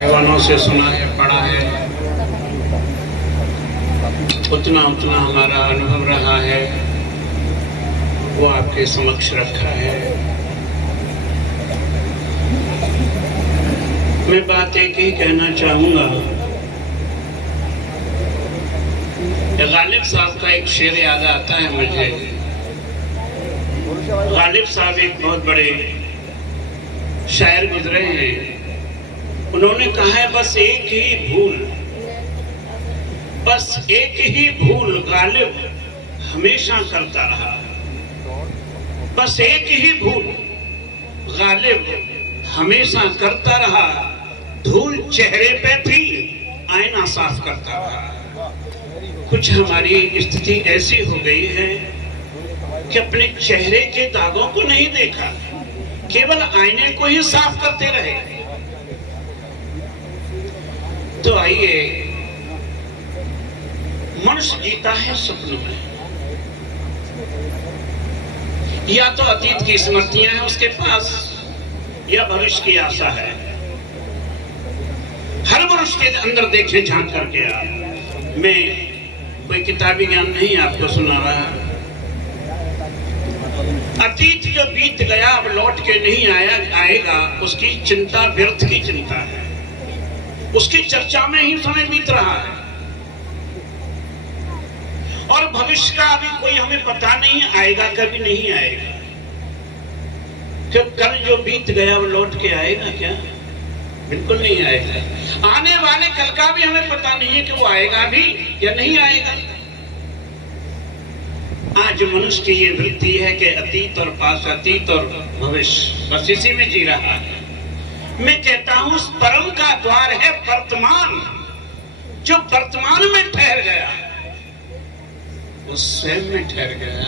जवानों से सुना है, पढ़ा है, उतना उतना हमारा अनुभव रहा है, वो आपके समक्ष रखा है। मैं बात एक ही कहना चाहूंगा। गालिब साहब का एक शेर याद आता है मुझे। गालिब साहब एक बहुत बड़े शायर गुजरे हैं। उन्होंने कहा है, बस एक ही भूल गालिब हमेशा करता रहा। बस एक ही भूल गालिब हमेशा करता रहा। धूल चेहरे पे थी, आईना साफ करता रहा। कुछ हमारी स्थिति ऐसी हो गई है कि अपने चेहरे के दागों को नहीं देखा, केवल आईने को ही साफ करते रहे। तो आइए, मनुष्य जीता है स्वप्न में। या तो अतीत की स्मृतियां हैं उसके पास, या भविष्य की आशा है। हर मनुष्य के अंदर देखें झांक करके आप। मैं कोई किताबी ज्ञान नहीं आपको सुना रहा। अतीत जो बीत गया अब लौट के नहीं आएगा, उसकी चिंता व्यर्थ की चिंता है। उसकी चर्चा में ही समय बीत रहा है। और भविष्य का अभी कोई हमें पता नहीं, आएगा कभी नहीं आएगा। कि कल जो बीत गया वो लौट के आएगा क्या? बिल्कुल नहीं आएगा। आने वाले कल का भी हमें पता नहीं है कि वो आएगा भी या नहीं आएगा। आज मनुष्य की ये वृत्ति है कि अतीत और पास, अतीत और भविष्य, बस इसी में जी रहा है। मैं कहता हूं उस परम का द्वार है वर्तमान। जो वर्तमान में ठहर गया वो स्वयं में ठहर गया,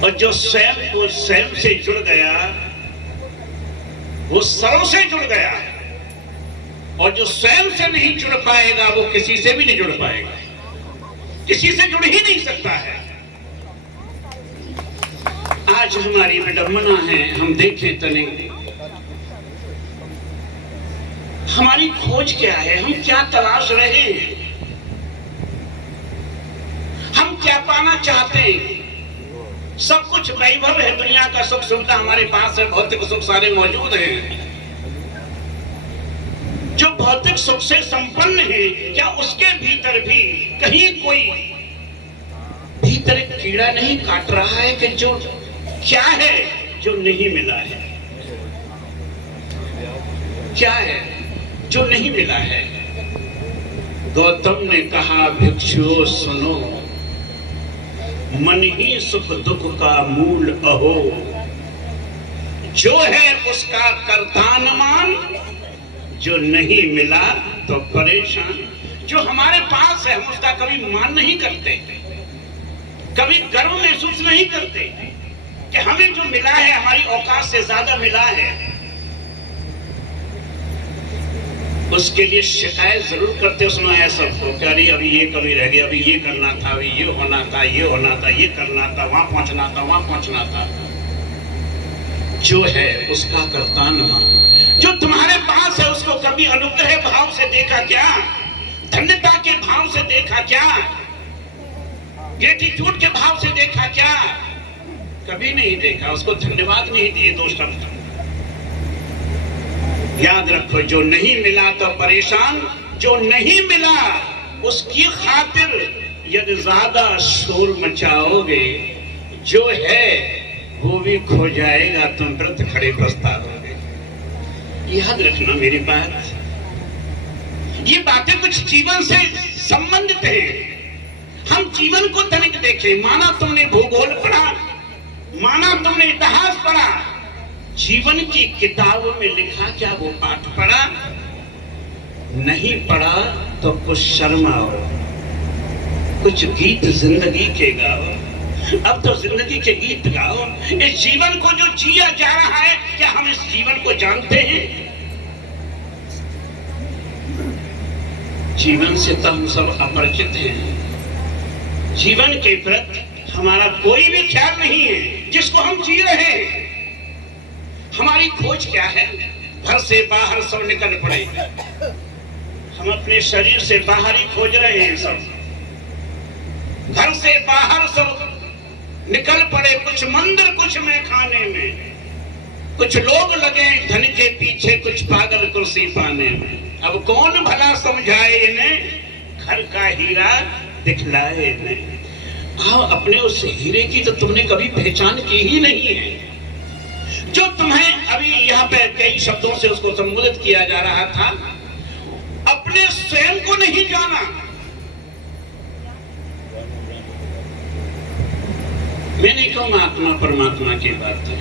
और जो स्वयं से जुड़ गया वो सर्व से जुड़ गया। और जो स्वयं से नहीं जुड़ पाएगा वो किसी से भी नहीं जुड़ पाएगा, किसी से जुड़ ही नहीं सकता है। आज हमारी विडंबना है, हम देखें तने हमारी खोज क्या है, हम क्या तलाश रहे हैं, हम क्या पाना चाहते हैं। सब कुछ वैभव है, दुनिया का सुख सुविधा हमारे पास है, भौतिक सुख सारे मौजूद हैं। जो भौतिक सुख से संपन्न है, क्या उसके भीतर भी कहीं कोई भीतर एक कीड़ा नहीं काट रहा है कि जो क्या है जो नहीं मिला है? क्या है जो नहीं मिला है? गौतम ने कहा, भिक्षुओं सुनो, मन ही सुख दुख का मूल अहो। जो है उसका करता न मान, जो नहीं मिला तो परेशान। जो हमारे पास है हम उसका कभी मान नहीं करते, कभी गर्व महसूस नहीं करते कि हमें जो मिला है हमारी औकात से ज्यादा मिला है। उसके लिए शिकायत जरूर करते सुनाया सबको कि अरे अभी ये कमी रह गया, अभी ये करना था, अभी ये होना था, ये होना था, ये करना था, वहां पहुंचना था, वहां पहुंचना था। जो है उसका करता न मान। जो तुम्हारे पास है उसको कभी अनुग्रह भाव से देखा क्या? धन्यता के भाव से देखा क्या? ग्रेटिट्यूड के भाव से देखा क्या? कभी नहीं देखा। उसको धन्यवाद नहीं दिए दो शब्द। याद रखो, जो नहीं मिला तो परेशान, जो नहीं मिला उसकी खातिर यदि ज्यादा शोर मचाओगे, जो है वो भी खो जाएगा, तुम व्रत खड़े पछताओगे। याद रखना मेरी बात। ये बातें कुछ जीवन से संबंधित है। हम जीवन को तनिक देखें। माना तुमने भूगोल पढ़ा, माना तुमने इतिहास पढ़ा, जीवन की किताबों में लिखा क्या वो पाठ पढ़ा? नहीं पढ़ा तो कुछ शर्माओ, कुछ गीत जिंदगी के गाओ। अब तो जिंदगी के गीत गाओ। इस जीवन को जो जिया जा रहा है, क्या हम इस जीवन को जानते हैं? जीवन से तो हम सब अपरिचित हैं। जीवन के प्रति हमारा कोई भी ख्याल नहीं है जिसको हम जी रहे हैं। हमारी खोज क्या है? घर से बाहर सब निकल पड़े। हम अपने शरीर से बाहर ही खोज रहे हैं, सब घर से बाहर सब निकल पड़े। कुछ मंदिर, कुछ में खाने में, कुछ लोग लगे धन के पीछे, कुछ पागल कुर्सी पाने में। अब कौन भला समझाए इन्हें, घर का हीरा दिखलाए इन्हें। आओ, अपने उस हीरे की तो तुमने कभी पहचान की ही नहीं है, जो तुम्हें अभी यहाँ पे कई शब्दों से उसको संबोधित किया जा रहा था। अपने स्वयं को नहीं जाना। मैं नहीं कहूंगा आत्मा परमात्मा की बात है,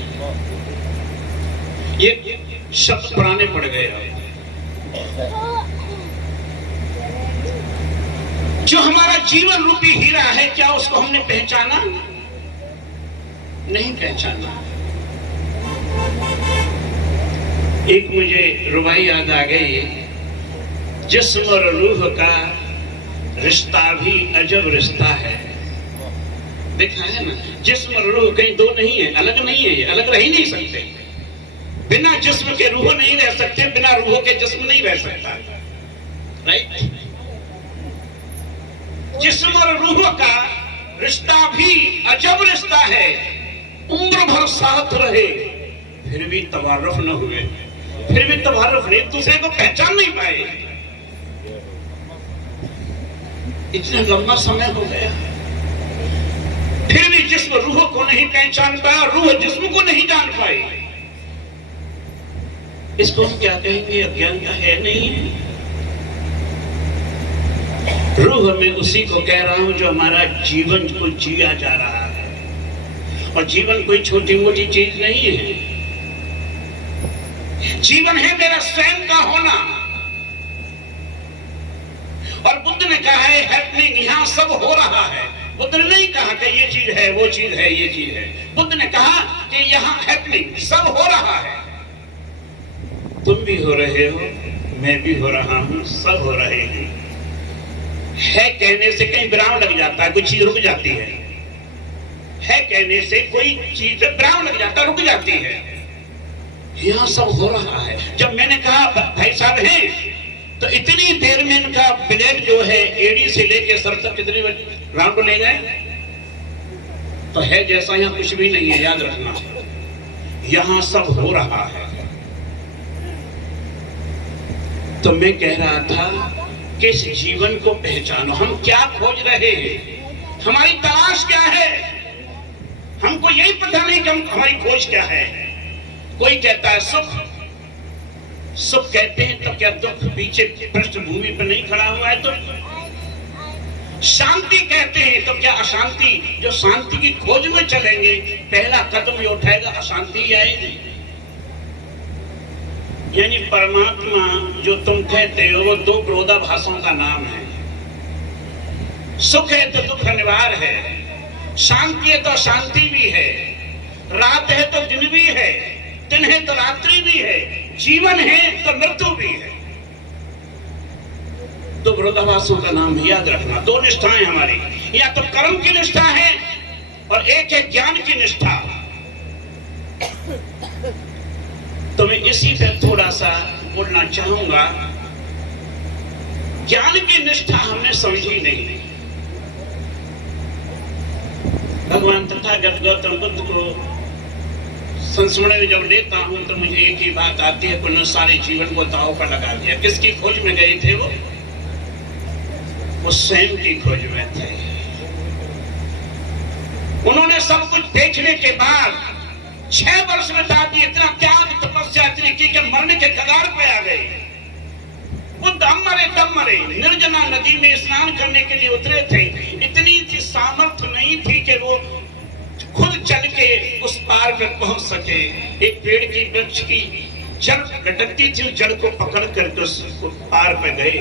ये शब्द पुराने पड़ गए। जो हमारा जीवन रूपी हीरा है, क्या उसको हमने पहचाना? नहीं पहचाना। एक मुझे रुबाई याद आ गई, जिस्म और रूह का रिश्ता भी अजब रिश्ता है। देखा है ना, जिस्म और रूह कहीं दो नहीं है, अलग नहीं है, ये अलग रह ही नहीं सकते। बिना जिस्म के रूह नहीं रह सकते, बिना रूह के जिस्म नहीं रह सकता। राइट? जिस्म और रूह का रिश्ता भी अजब रिश्ता है। उम्र भर साथ रहे, फिर भी तवारुफ न हुए, फिर भी तवारुफ नहीं, एक दूसरे को पहचान नहीं पाए। इतना लंबा समय हो गया, फिर भी जिस्म रूह को नहीं पहचान पाया, रूह जिस्म को नहीं जान पाई। इसको हम क्या कहेंगे? अज्ञानता है नहीं। रूह में उसी को कह रहा हूं जो हमारा जीवन को जिया जा रहा है, और जीवन कोई छोटी मोटी चीज नहीं है। जीवन है मेरा स्वयं का होना। और बुद्ध ने कहा है हैपनिंग, यहां सब हो रहा है। बुद्ध ने नहीं कहा कि ये चीज है, वो चीज है, ये चीज है। बुद्ध ने कहा कि यहां हैपनिंग, सब हो रहा है। तुम भी हो रहे हो, मैं भी हो रहा हूं, सब हो रहे हैं। है कहने से कहीं विराम लग जाता है, कोई चीज रुक जाती है कहने से कोई चीज विराम लग जाता है, रुक जाती है। यहां सब हो रहा है। जब मैंने कहा भाई साहब हैं, तो इतनी देर में इनका ब्लेड जो है एड़ी से लेके सर तक कितने राउंड ले गए, तो है जैसा यहां कुछ भी नहीं है। याद रखना, यहां सब हो रहा है। तो मैं कह रहा था कि इस जीवन को पहचानो। हम क्या खोज रहे हैं, हमारी तलाश क्या है? हमको यही पता नहीं कि हमारी खोज क्या है। कोई कहता है सुख, सुख कहते हैं तो क्या दुख पीछे पृष्ठभूमि पर नहीं खड़ा हुआ है? तो शांति कहते हैं तो क्या अशांति, जो शांति की खोज में चलेंगे, पहला कदम ये उठाएगा, अशांति ही आएगी। यानी परमात्मा जो तुम कहते हो वो दो विरोधाभासों का नाम है। सुख है तो दुख अनिवार्य है, शांति है तो शांति भी है, रात है तो दिन भी है, दिन है तो रात्रि भी है, जीवन है तो मृत्यु भी है। दो विरोधाभासों का नाम है, याद रखना। दो निष्ठाएं हमारी, या तो कर्म की निष्ठा है और एक है ज्ञान की निष्ठा। तो मैं इसी पे थोड़ा सा बोलना चाहूंगा। ज्ञान की निष्ठा हमने समझी नहीं। भगवान तथागत गौतम बुद्ध को संस्मरण में जब लेता हूं तो मुझे एक ही बात आती है, उन्होंने सारे जीवन को दांव पर लगा दिया। किसकी खोज में गए थे वो स्वयं की खोज में थे। उन्होंने सब कुछ देखने के बाद 6 वर्ष में दादी इतना त्याग तपस्या इतनी की कि मरने के कगार पे आ गए। बुद्ध हम मरे तब मरे, निर्जना नदी में स्नान करने के लिए उतरे थे। इतनी सी सामर्थ्य नहीं थी कि वो खुद चल के उस पार पर पहुंच सके। एक पेड़ की वृक्ष की जड़ लटकती थी, जड़ को पकड़ करके उस पार पे गए।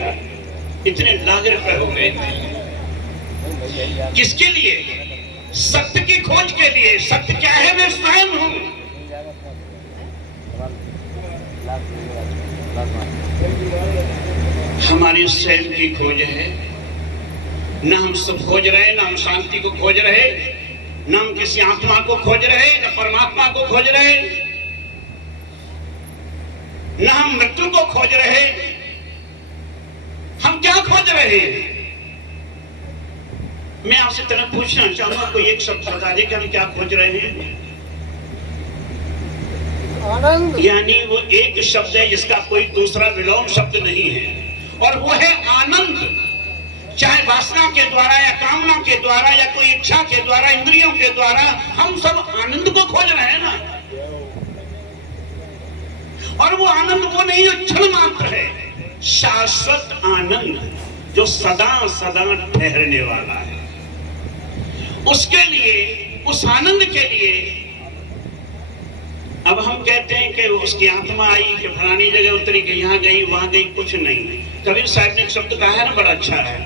इतने लागर पे हो गए थे। किसके लिए? सत्य की खोज के लिए। सत्य क्या है? मैं स्वयं हूं। हमारी स्वयं की खोज है। न हम सुख खोज रहे, न हम शांति को खोज रहे, न हम किसी आत्मा को खोज रहे, न परमात्मा को खोज रहे। न हम मृत्यु को खोज रहे, हम क्या खोज रहे हैं? मैं आपसे तरह पूछना चाहूंगा, कोई एक शब्द बता दे कि हम क्या खोज रहे हैं? आनंद। यानी वो एक शब्द है जिसका कोई दूसरा विलोम शब्द नहीं है, और वो है आनंद। चाहे वासना के द्वारा या कामना के द्वारा या कोई इच्छा के द्वारा, इंद्रियों के द्वारा, हम सब आनंद को खोज रहे हैं ना। और वो आनंद वो नहीं जो क्षण मात्र है, शाश्वत आनंद जो सदा सदा ठहरने वाला है। उसके लिए, उस आनंद के लिए अब हम कहते हैं कि उसकी आत्मा आई कि फलानी जगह उतरी, कि यहाँ गई वहां गई, कुछ नहीं। कबीर साहब ने एक शब्द कहा है ना, बड़ा अच्छा है,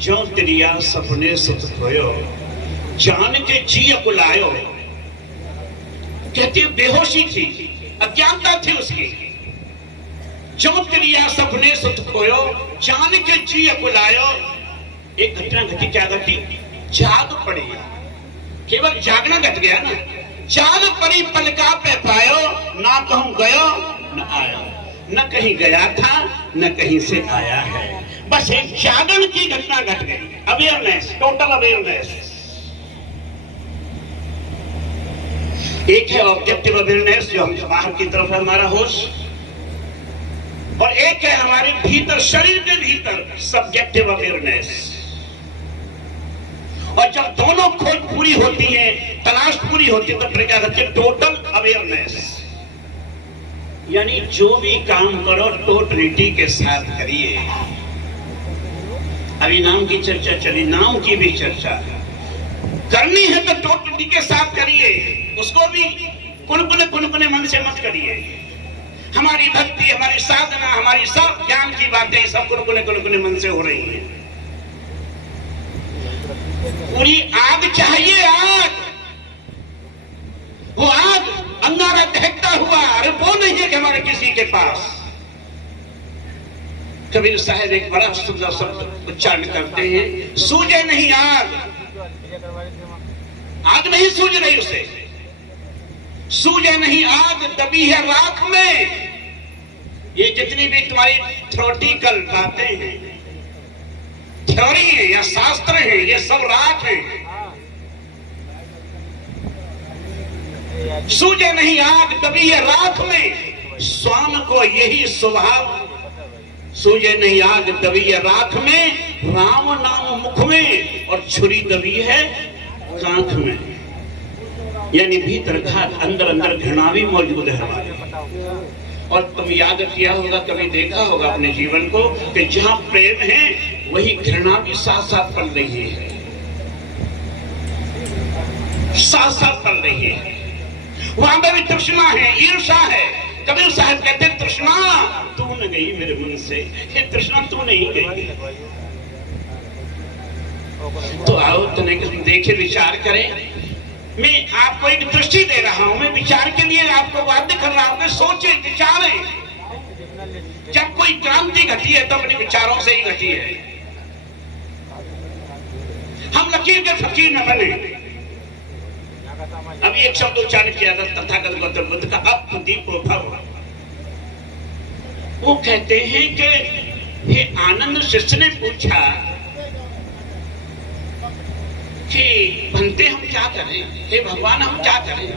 जो तिरिया सपने सुत खोयो जान के जी अकुलायो। कहती बेहोशी थी, अज्ञानता थी उसकी। जो तिरिया सपने सुत खोयो जान के जी अकुलायो। एक घटना घटी, क्या घटी? जाग पड़ी, केवल जागना घट गया ना। जाग पड़ी पलका पे पायो, ना कहूं गयो न आयो, न कहीं गया था न कहीं से आया है। बस एक जागरण की घटना घट गई। Awareness, total awareness. एक है ऑब्जेक्टिव अवेयरनेस जो हम बाहर की तरफ है हमारा होश, और एक है हमारे भीतर, शरीर के भीतर सब्जेक्टिव अवेयरनेस। और जब दोनों खोज पूरी होती है, तलाश पूरी होती है, तो फिर क्या कहते हैं? Total awareness. यानी जो भी काम करो टोटलिटी के साथ करिए। अभी नाम की चर्चा चली, नाम की भी चर्चा करनी है तो टोटलिटी के साथ करिए। उसको भी कुनकुने मन से मत करिए। हमारी भक्ति, हमारी साधना, हमारी सब ज्ञान की बातें सब कुनकुने मन से हो रही है। पूरी आग चाहिए, आग। वो आग अंगारा दहकता हुआ, अरे वो नहीं है कि हमारे किसी के पास। कबीर साहब एक बड़ा सुंदर शब्द उच्चारण करते हैं, सूझे नहीं आग। आग नहीं सूझ रही उसे, सूझे नहीं आग दबी है राख में। ये जितनी भी तुम्हारी थ्योरेटिकल बातें हैं, थ्योरी है या शास्त्र है, ये सब राख है। सूझे नहीं आग दबी है राख में, स्वाम को यही स्वभाव। सूझे नहीं आग दबी है राख में, राम नाम मुख में, और छुरी दबी है कांख में। यानी भीतर घात, अंदर अंदर घृणा भी मौजूद है हमारे। और तुम याद किया होगा, कभी देखा होगा अपने जीवन को, कि जहां प्रेम है वही घृणा भी साथ साथ पल रही है, साथ साथ पल रही है। वहां पे भी तृष्णा है, ईर्षा है। कबीर साहब कहते हैं, तृष्णा तू न गई मेरे मन से। हे तृष्णा तू नहीं गई, तो आओ तने देखे, विचार करें। मैं आपको एक दृष्टि दे रहा हूं, मैं विचार के लिए आपको बाध्य कर रहा हूं। सोचे, विचारें। जब कोई क्रांति घटी है तो अपने विचारों से ही घटी है। हम लकीर के फकीर न बने। अभी एक शब्द उच्चारण किया था तथागत गौतम बुद्ध का, अप दीपो भव। वो कहते हैं कि हे आनंद, शिष्य ने पूछा कि बनते हम क्या करें, हे भगवान हम क्या करें?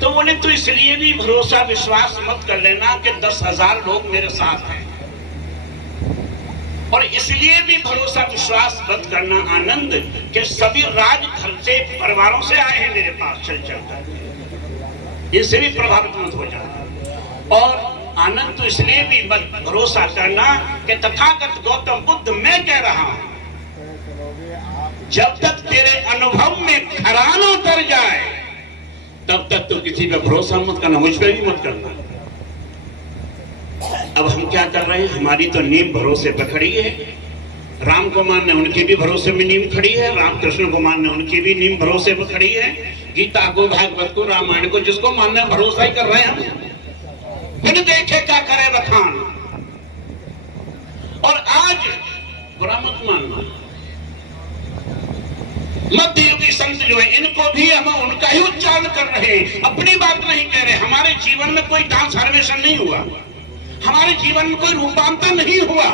तो बोले तो इसलिए भी भरोसा विश्वास मत कर लेना कि 10,000 लोग मेरे साथ हैं, और इसलिए भी भरोसा विश्वास मत करना आनंद कि सभी राज घर से, परिवारों से आए हैं मेरे पास चल चलकर, इससे भी प्रभावित मत हो जाना। और आनंद तो इसलिए भी मत भरोसा करना कि तथागत गौतम बुद्ध मैं कह रहा हूं, जब तक तेरे अनुभव में खरान उतर जाए तब तक तो किसी पे भरोसा मत करना, मुझ पे भी मत करना। अब हम क्या कर रहे हैं? हमारी तो नींव भरोसे पर खड़ी है। राम को मानने उनकी भी भरोसे में नींव खड़ी है, रामकृष्ण को मानने उनकी भी नींव भरोसे पर खड़ी है, गीता को, भागवत को, रामायण को, जिसको मानना भरोसा ही कर रहे हैं हम। बिन देखे क्या करे बखान। और आज बुरा मत मानना, मध्ययुगी संत जो है इनको भी हम उनका ही उच्चारण कर रहे हैं, अपनी बात नहीं कह रहे। हमारे जीवन में कोई ट्रांसफॉर्मेशन नहीं हुआ, हमारे जीवन में कोई रूपांतर नहीं हुआ,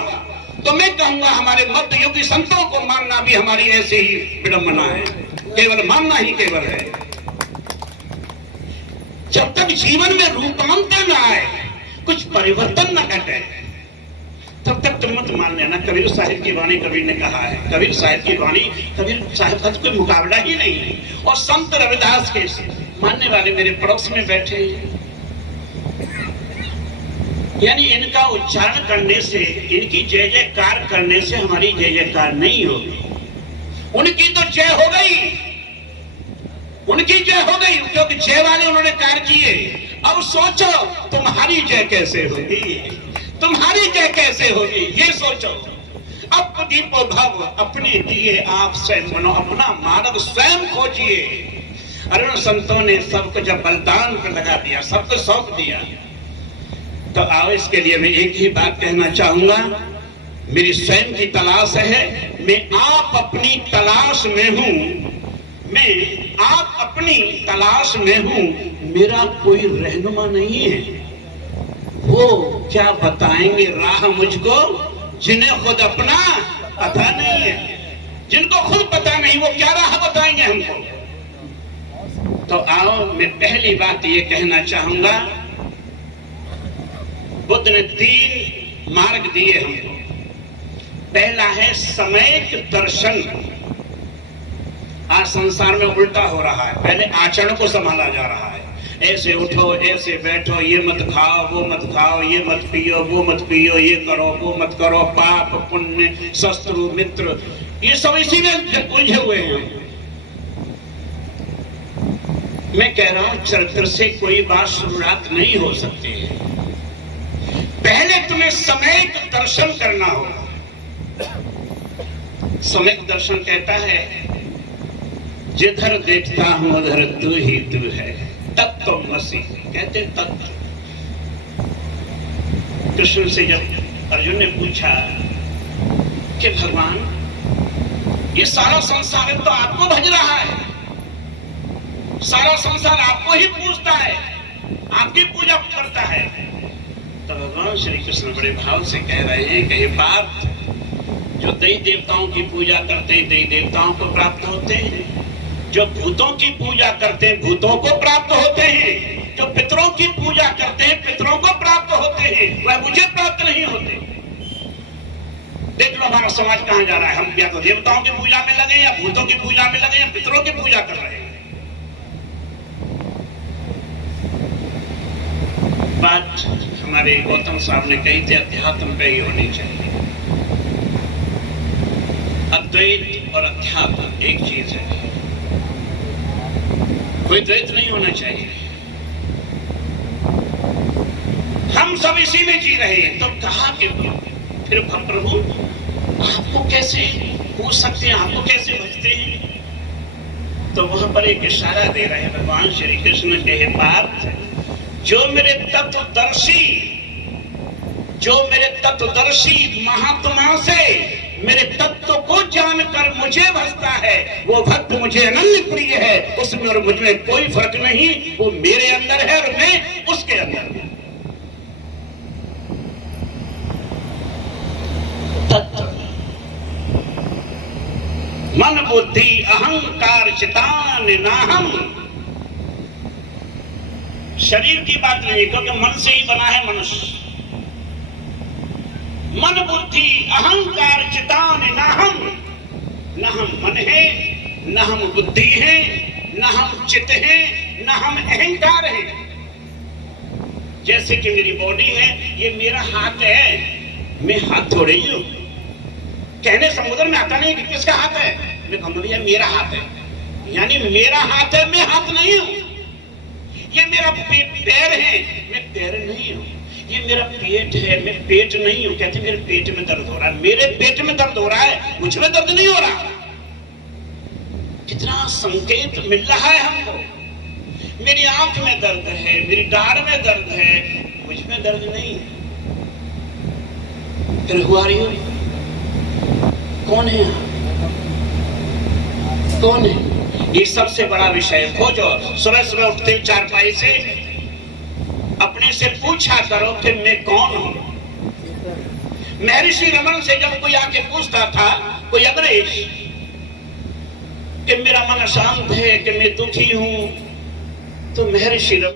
तो मैं कहूंगा हमारे मध्ययुगी संतों को मानना भी हमारी ऐसे ही विडंबना है, केवल मानना ही केवल है। जब तक जीवन में रूपांतर न आए, कुछ परिवर्तन न घटे, तब तक तुम मत मान लेना। कबीर साहिब की वाणी कबीर ने कहा है, कबीर साहिब की वाणी, कबीर साहिब का कोई मुकाबला ही नहीं है। और संत रविदास के मानने वाले मेरे पड़ोस में बैठे हैं, यानी इनका उच्चारण करने से, इनकी जय जयकार करने से हमारी जय जयकार नहीं होगी। उनकी तो जय हो गई, उनकी जय हो गई, क्योंकि जय वाले उन्होंने कार्य किए। अब सोचो तुम्हारी जय कैसे होगी, तुम्हारी जय कैसे होगी, ये सोचो। अब दीपो भव अपने दिए आप स्वयं बनो, अपना मानव स्वयं खोजिए। अरे उन संतों ने सबको जब बलिदान पर लगा दिया, सबको सौंप दिया, तो आओ इसके लिए मैं एक ही बात कहना चाहूंगा। मेरी स्वयं की तलाश है, मैं आप अपनी तलाश में हूं, मैं आप अपनी तलाश में हूं, मेरा कोई रहनुमा नहीं है। वो क्या बताएंगे राह मुझको, जिन्हें खुद अपना पता नहीं है, जिनको खुद पता नहीं वो क्या राह बताएंगे हमको। तो आओ मैं पहली बात ये कहना चाहूंगा, बुद्ध ने 3 मार्ग दिए हमको। पहला है समयक दर्शन। आज संसार में उल्टा हो रहा है, पहले आचरण को संभाला जा रहा है। ऐसे उठो, ऐसे बैठो, ये मत खाओ, वो मत खाओ, ये मत पियो, वो मत पियो, ये करो, वो मत करो, पाप पुण्य, शत्रु मित्र, ये सब इसी में उलझे हुए हैं। मैं कह रहा हूं चरित्र से कोई बात शुरुआत नहीं हो सकती है। पहले तुम्हें समय का दर्शन करना होगा। समय का दर्शन कहता है, जिधर देखता हूं उधर तू ही तू है, तत्वमसि कहते तत्व। कृष्ण से जब अर्जुन ने पूछा कि भगवान ये सारा संसार तो आपको भज रहा है, सारा संसार आपको ही पूजता है, आपकी पूजा करता है, तो भगवान श्री कृष्ण बड़े भाव से कह रहे हैं कि ये बात जो देवी देवताओं की पूजा करते हैं देवी देवताओं को प्राप्त होते हैं, जो भूतों की पूजा करते हैं भूतों को प्राप्त होते हैं, जो पितरों की पूजा करते हैं पितरों को प्राप्त होते हैं, वह मुझे प्राप्त नहीं होते। देख लो हमारा समाज कहां जा रहा है, हम या तो देवताओं की पूजा में लगे, या भूतों की पूजा में लगे, या पितरों की पूजा कर रहे हैं। बात हमारे गौतम साहब ने कही थी, अध्यात्म पे ही होनी चाहिए। अद्वैत और अध्यात्म एक चीज है, कोई द्वैत नहीं होना चाहिए। हम सब इसी में जी रहे हैं, तो कहा कि फिर हम प्रभु आपको कैसे पूछ सकते हैं, आपको कैसे बचते हैं? तो वहां पर एक इशारा दे रहे हैं भगवान श्री कृष्ण के पार्थ, जो मेरे तत्वदर्शी महात्मा से मेरे तत्व को जानकर मुझे भजता है, वो भक्त मुझे अनन्य प्रिय है, उसमें और मुझ में कोई फर्क नहीं, वो मेरे अंदर है और मैं उसके अंदर हूं। तत्व मन बुद्धि अहंकार चितान नाहम। शरीर की बात नहीं, क्योंकि मन से ही बना है मनुष्य। मन बुद्धि अहंकार चितान नाहम, न हम मन है, न हम बुद्धि है, न हम चित है, न हम अहंकार है। जैसे कि मेरी बॉडी है, ये मेरा हाथ है, मैं हाथ थोड़े ही हूं। कहने समुद्र में आता नहीं कि किसका हाथ है, मैं कहूंगा मेरा हाथ है, यानी मेरा हाथ है, मैं हाथ नहीं हूं। ये मेरा पैर है, मैं पैर नहीं हूं। ये मेरा पेट है, मैं पेट नहीं हूं। कहते मेरे पेट में दर्द हो रहा है, मेरे पेट में दर्द हो रहा है, मुझ में दर्द नहीं हो रहा। कितना संकेत मिल रहा है हमको। मेरी आंख में दर्द है, मेरी डाढ़ में दर्द है, मुझ में दर्द नहीं है। फिर हुआ रही हो कौन है? कौन है? ये सबसे बड़ा विषय। खोजो, सुबह सुबह उठते चारपाई से अपने से पूछा करो कि मैं कौन हूं। महर्षि रमन से जब कोई आके पूछता था, कोई अग्रेश, कि मेरा मन अशांत है, कि मैं दुखी हूं, तो महर्षि रमन